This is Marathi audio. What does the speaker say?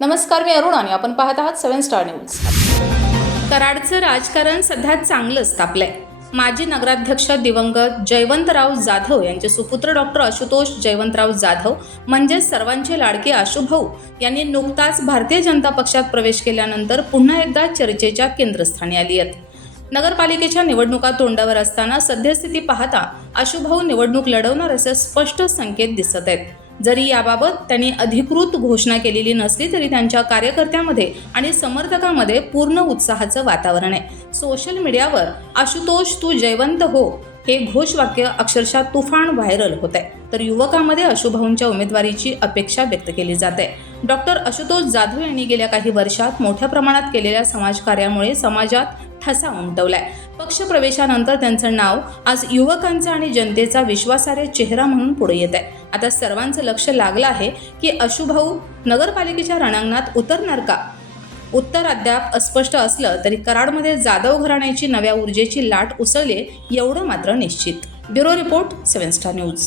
नमस्कार मी अरुण आणि आपण पाहत आहात सेव्हन स्टार न्यूज. कराडचं राजकारण सध्या चांगलंच तापलंय माजी नगराध्यक्ष दिवंगत जयवंतराव जाधव यांचे सुपुत्र डॉक्टर आशुतोष जयवंतराव जाधव म्हणजेच सर्वांचे लाडके आशुभाऊ यांनी नुकताच भारतीय जनता पक्षात प्रवेश केल्यानंतर पुन्हा एकदा चर्चेच्या केंद्रस्थानी आली आहेत. नगरपालिकेच्या निवडणुका तोंडावर असताना सद्यस्थिती पाहता आशुभाऊ निवडणूक लढवणार असे स्पष्ट संकेत दिसत आहेत. जरी याबाबत त्यांनी अधिकृत घोषणा केलेली नसली तरी त्यांच्या कार्यकर्त्यामध्ये आणि समर्थकांमध्ये पूर्ण उत्साहाचं वातावरण आहे. सोशल मीडियावर आशुतोष तू जयवंत हो हे घोषवाक्य अक्षरशः तुफान व्हायरल होत आहे तर युवकामध्ये अशुभाऊंच्या उमेदवारीची अपेक्षा व्यक्त केली जाते. डॉक्टर आशुतोष जाधव यांनी गेल्या काही वर्षात मोठ्या प्रमाणात केलेल्या समाजकार्यामुळे समाजात ठसा उमटवलाय. पक्षप्रवेशानंतर त्यांचं नाव आज युवकांचा आणि जनतेचा विश्वासार्ह चेहरा म्हणून पुढे येत आहे आता सर्वांचं लक्ष लागलं आहे की अशुभाऊ नगरपालिकेच्या रणांगणात उतरणार का? उत्तर अद्याप अस्पष्ट असलं तरी कराडमध्ये जाधव घराण्याची नव्या ऊर्जेची लाट उसळली एवढं मात्र निश्चित. Bureau report Seven Star News.